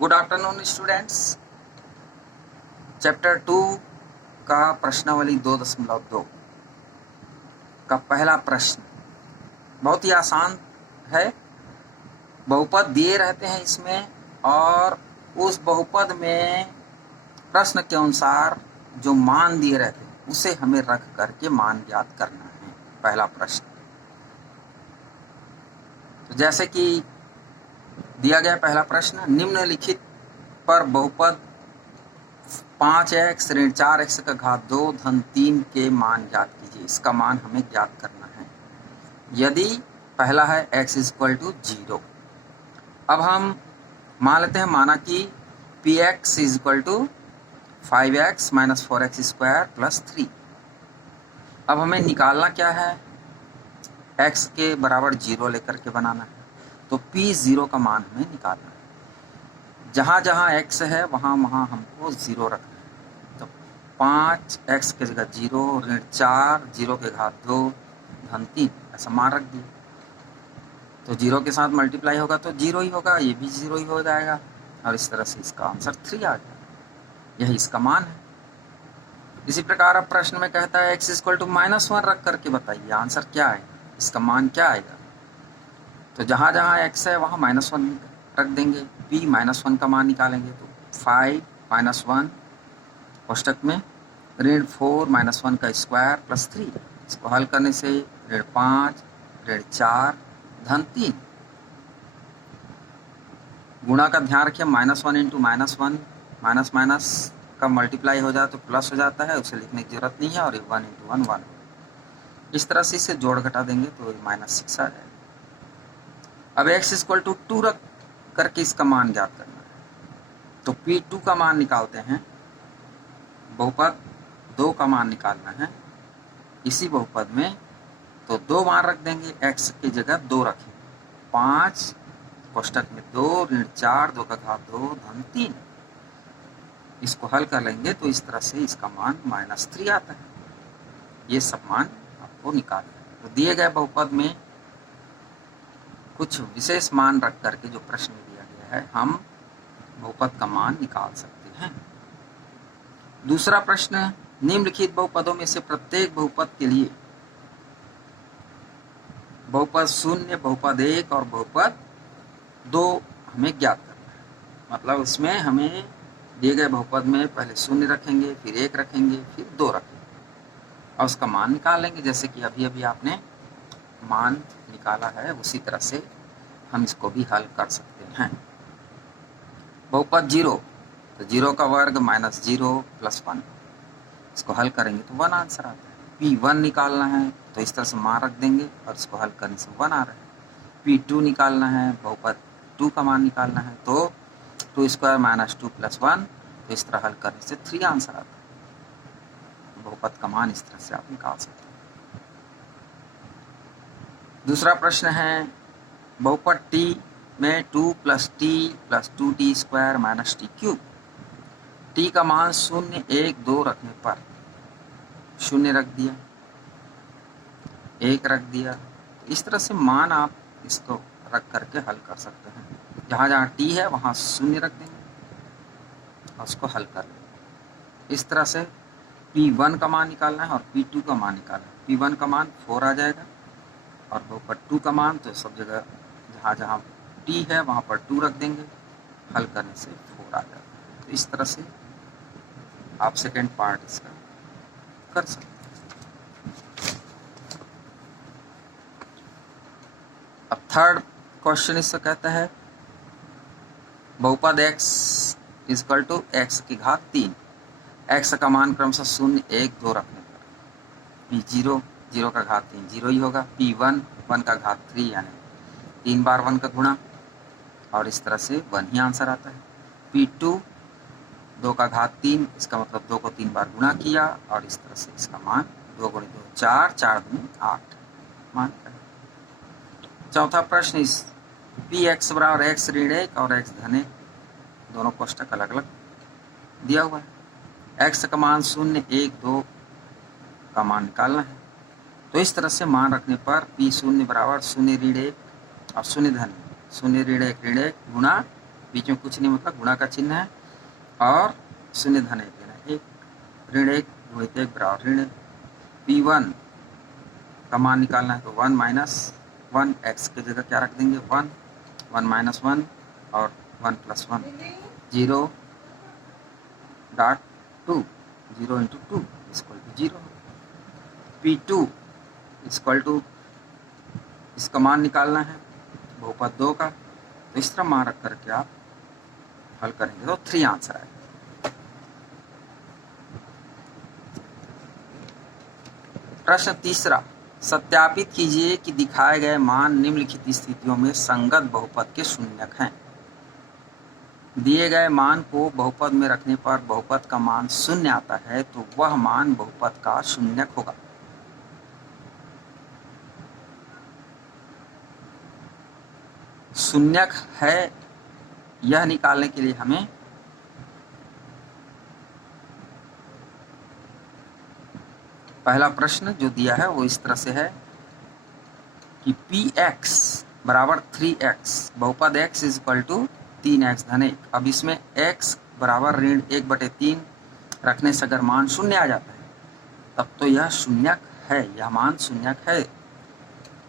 Good afternoon students. Chapter 2 का प्रश्नावली 2.2 का पहला प्रश्न बहुत ही आसान है। बहुपद दिए रहते हैं इसमें, और उस बहुपद में प्रश्न के अनुसार जो मान दिए रहते हैं उसे हमें रख करके मान ज्ञात करना है। पहला प्रश्न तो जैसे कि दिया गया पहला प्रश्न, निम्नलिखित पर बहुपद 5x ऋण 4x का घात 2 धन 3 के मान ज्ञात कीजिए। इसका मान हमें ज्ञात करना है। यदि पहला है x इक्वल टू 0, अब हम मान लेते हैं माना कि px equal to 5x minus 4x square plus 3। अब हमें निकालना क्या है, x के बराबर 0 लेकर के बनाना है। तो p0 का मान हमें निकालना है। जहाँ जहाँ x है वहाँ वहाँ हमको 0 रखना है। तो 5x के जगह 0, ऋण 4, 0 के घात 2 धन 3 ऐसा मान रख दिया। तो 0 के साथ मल्टीप्लाई होगा तो 0 ही होगा, ये भी 0 ही हो जाएगा, और इस तरह से इसका आंसर 3 आ गया। यही इसका मान है। इसी प्रकार अब प्रश्न में कहता है x इक्वल टू -1 रख करके बताइए आंसर क्या आएगा, इसका मान क्या आएगा। तो जहाँ जहाँ x है वहाँ -1 रख देंगे, p -1 का मान निकालेंगे। तो 5 -1 कोष्टक में ऋण 4 -1 का स्क्वायर प्लस 3। इसको हल करने से ऋण 5 ऋण 4 धन 3। गुणा का ध्यान रखिए, -1 इंटू -1 माइनस माइनस का मल्टीप्लाई हो जाए तो प्लस हो जाता है, उसे लिखने की जरूरत नहीं है। और 1 इंटू 1 1। इस तरह से इसे जोड़ घटा देंगे तो -6 आ जाएगा। अब x इक्वल टू 2 रख करके इसका मान ज्ञात करना है। तो p2 का मान निकालते हैं। बहुपद 2 का मान निकालना है इसी बहुपद में। तो 2 मान रख देंगे, x की जगह 2 रखेंगे। 5 कोष्टक में 2 ऋण 4 2 का घात 2 धन 3। इसको हल कर लेंगे तो इस तरह से इसका मान -3 आता है। ये सब मान आपको निकालना है। तो दिए गए बहुपद में कुछ विशेष मान रख करके जो प्रश्न में दिया गया है, हम बहुपद का मान निकाल सकते हैं। दूसरा प्रश्न, निम्नलिखित बहुपदों में से प्रत्येक बहुपद के लिए बहुपद 0, बहुपद 1 और बहुपद 2 हमें ज्ञात करना है। मतलब इसमें हमें दिए गए बहुपद में पहले 0 रखेंगे, फिर 1 रखेंगे, फिर 2 रखेंगे और उसका मान निकाल लेंगे। जैसे कि अभी अभी आपने मान निकाला है, उसी तरह से हम इसको भी हल कर सकते हैं। बहुपद 0, तो 0 का वर्ग -0 प्लस 1। इसको हल करेंगे तो 1 आंसर आता है। p1 निकालना है तो इस तरह से मान रख देंगे और इसको हल करने से 1 आ रहा है। p2 निकालना है, बहुपद 2 का मान निकालना है, तो 2 स्क्वायर -2 प्लस 1। तो इस तरह हल करने से 3 आंसर आता है। बहुपद का मान इस तरह से आप निकाल सकते हैं। दूसरा प्रश्न है, बहुपद t में 2 + t + 2t square - t cube. t का मान 0 1 2 रखने पर 0 रख दिया, 1 रख दिया। इस तरह से मान आप इसको रख करके हल कर सकते हैं। जहाँ जहाँ t है वहाँ 0 रख देंगे और उसको हल कर लेंगे। इस तरह से p1 का मान निकालना है और p2 का मान निकालना है। p1 का मान 4 आ जाएगा और बहुपद 2 का मान, तो सब जगह जहाँ जहाँ t है वहाँ पर 2 रख देंगे, हल करने से 4 आ जाएगा। तो इस तरह से आप सेकेंड पार्ट इसका कर सकते हैं। अब थर्ड क्वेश्चन इससे कहता है, बहुपद x इक्वल टू x की घात 3। x का मान क्रमशः 0 1 2 रखने पर p0 0 का घात 3 0 ही होगा, p1 1 का घात 3 यानी 3 बार 1 का गुणा, और इस तरह से 1 ही आंसर आता है। p2 2 का घात 3, इसका मतलब 2 को 3 बार गुणा किया और इस तरह से इसका मान 2 × 2 4 4 दूनी 8 मान है। चौथा प्रश्न, इस px बराबर x ऋण 1 और x धन 1 दोनों कोष्टक अलग अलग दिया हुआ है। x का मान 0 1 2 का मान निकालना है। तो इस तरह से मान रखने पर p0 बराबर 0 ऋण 1 और 0 धन 0 ऋण 1 ऋण 1 गुणा बीच में कुछ नहीं, मतलब गुणा का चिन्ह है और शून्य धन 1 देना है। 1 ऋण 1 गुणित 1 बराबर ऋण P1 का मान निकालना है, तो 1 माइनस 1 x की जगह क्या रख देंगे 1, 1 माइनस 1 और 1 plus 1 0 dot 2 0 into 2 equal to 0। P2 equal to इसका मान निकालना है बहुपद 2 का, तो इस तरह मान रख करके आप हल करेंगे तो 3 आंसर आएगा। प्रश्न तीसरा, सत्यापित कीजिए कि दिखाए गए मान निम्नलिखित स्थितियों में संगत बहुपद के शून्यक हैं। दिए गए मान को बहुपद में रखने पर बहुपद का मान शून्य आता है, तो वह मान बहुपद का शून्यक होगा। शून्यक है यह निकालने के लिए हमें पहला प्रश्न जो दिया है वो इस तरह से है कि Px बराबर 3x बहुपद x इक्वल टू 3x धन 1। अब इसमें x बराबर ऋण 1/3 रखने से अगर मान शून्य आ जाता है तब तो यह शून्यक है, यह मान शून्यक है,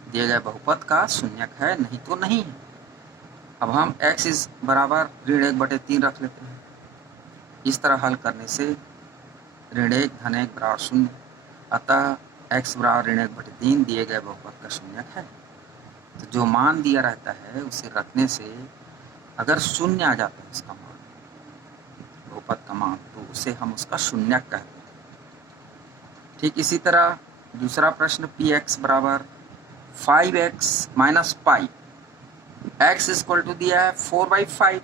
दिए गए बहुपद का शून्यक है, नहीं तो नहीं है। अब हम x बराबर ऋण 1/3 रख लेते हैं। इस तरह हल करने से ऋण 1 धन 1 बराबर 0, अतः x बराबर ऋण 1/3 दिए गए बहुपद का शून्यक है। तो जो मान दिया रहता है उसे रखने से अगर शून्य आ जाता है उसका मान, बहुपद का मान, तो उसे हम उसका शून्यक कहते हैं। ठीक इसी तरह दूसरा प्रश्न Px बराबर 5x minus pi, x equal to दिया है 4/5,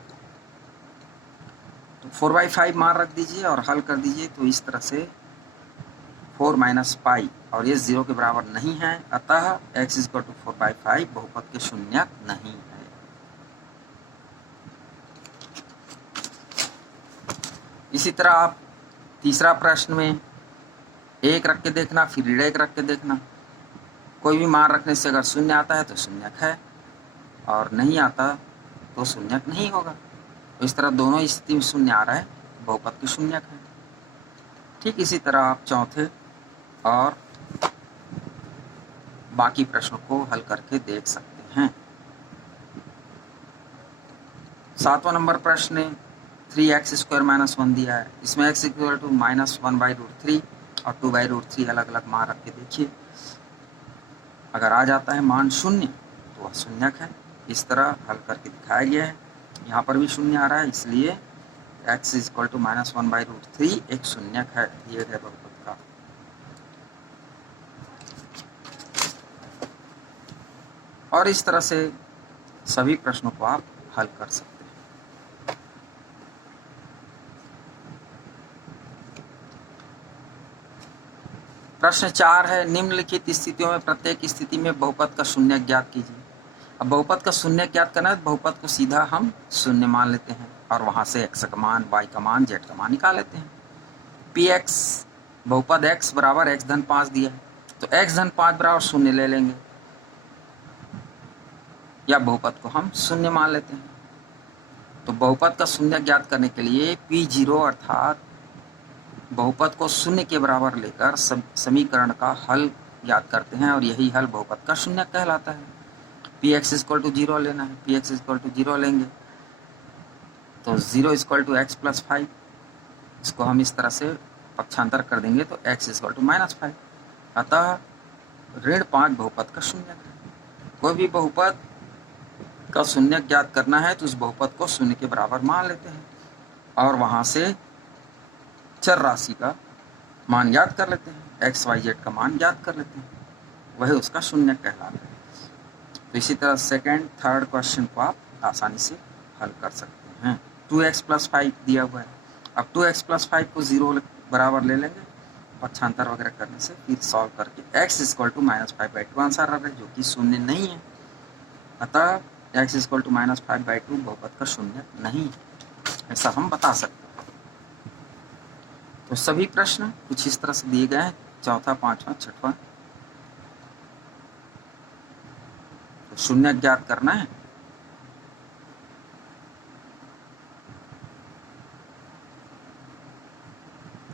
तो 4/5 मान रख दीजिए और हल कर दीजिए, तो इस तरह से 4 माइनस पाई और ये 0 के बराबर नहीं है, अतः x इक्वल टू 4/5 बहुपद के शून्यक नहीं है। इसी तरह आप तीसरा प्रश्न में 1 रख के देखना, फिर ऋण 1 रख के देखना, कोई भी मान रखने से अगर शून्य आता है तो शून्यक है और नहीं आता तो शून्यक नहीं होगा। तो इस तरह दोनों स्थिति में शून्य आ रहा है, बहुपद के शून्यक है। ठीक इसी तरह आप चौथे और बाकी प्रश्नों को हल करके देख सकते हैं। 7वां नंबर प्रश्न 3x² - 1 दिया है, इसमें x इक्वल टू -1/√3 और 2/√3 अलग अलग मान रख के देखिए, अगर आ जाता है मान शून्य तो वह शून्यक है। इस तरह हल करके दिखाया गया है। यहाँ पर भी शून्य आ रहा है, इसलिए x इक्वल टू -1/√3 एक शून्यक है दिए गए बहुपद का। और इस तरह से सभी प्रश्नों को आप हल कर सकते हैं। प्रश्न 4 है, निम्नलिखित स्थितियों में प्रत्येक स्थिति में बहुपद का शून्य ज्ञात कीजिए। अब बहुपद का शून्य ज्ञात करना है तो बहुपद को सीधा हम शून्य मान लेते हैं और वहां से x का मान, y का मान, z का मान निकाल लेते हैं। Px बहुपद x बराबर x धन 5 दिया है, तो x धन 5 बराबर शून्य ले लेंगे या बहुपद को हम शून्य मान लेते हैं। तो बहुपद का शून्य ज्ञात करने के लिए P0 अर्थात बहुपद को शून्य के बराबर लेकर समीकरण का हल ज्ञात करते हैं और यही हल बहुपद का शून्य कहलाता है। Px इक्वल टू 0 लेना है, Px इक्वल टू 0 लेंगे तो 0 इक्वल टू x प्लस 5, इसको हम इस तरह से पक्षांतर कर देंगे तो x इक्वल टू -5, अतः ऋण 5 बहुपद का शून्य है। कोई भी बहुपद का शून्य ज्ञात करना है तो उस बहुपद को शून्य के बराबर मान लेते हैं और वहां से चर राशि का मान ज्ञात कर लेते हैं, x y z का मान ज्ञात कर लेते हैं, वही उसका शून्य कहलाता है। तो इसी तरह सेकंड थर्ड क्वेश्चन को आप आसानी से हल कर सकते हैं। 2x प्लस 5 दिया हुआ है, अब 2x प्लस 5 को 0 बराबर ले लेंगे पक्षांतर वगैरह करने से, फिर सॉल्व करके x इक्वल टू -5/2 आंसर आ रहा है जो कि शून्य नहीं है, अतः x इक्वल टू -5/2 बहुपद का शून्य नहीं है, ऐसा हम बता सकते हैं। तो सभी प्रश्न कुछ इस तरह से दिए गए हैं, चौथा, पांचवा, छठवां। तो शून्य ज्ञात करना है,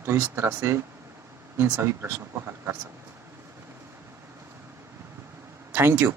तो इस तरह से इन सभी प्रश्नों को हल कर सकते हैं। Thank you.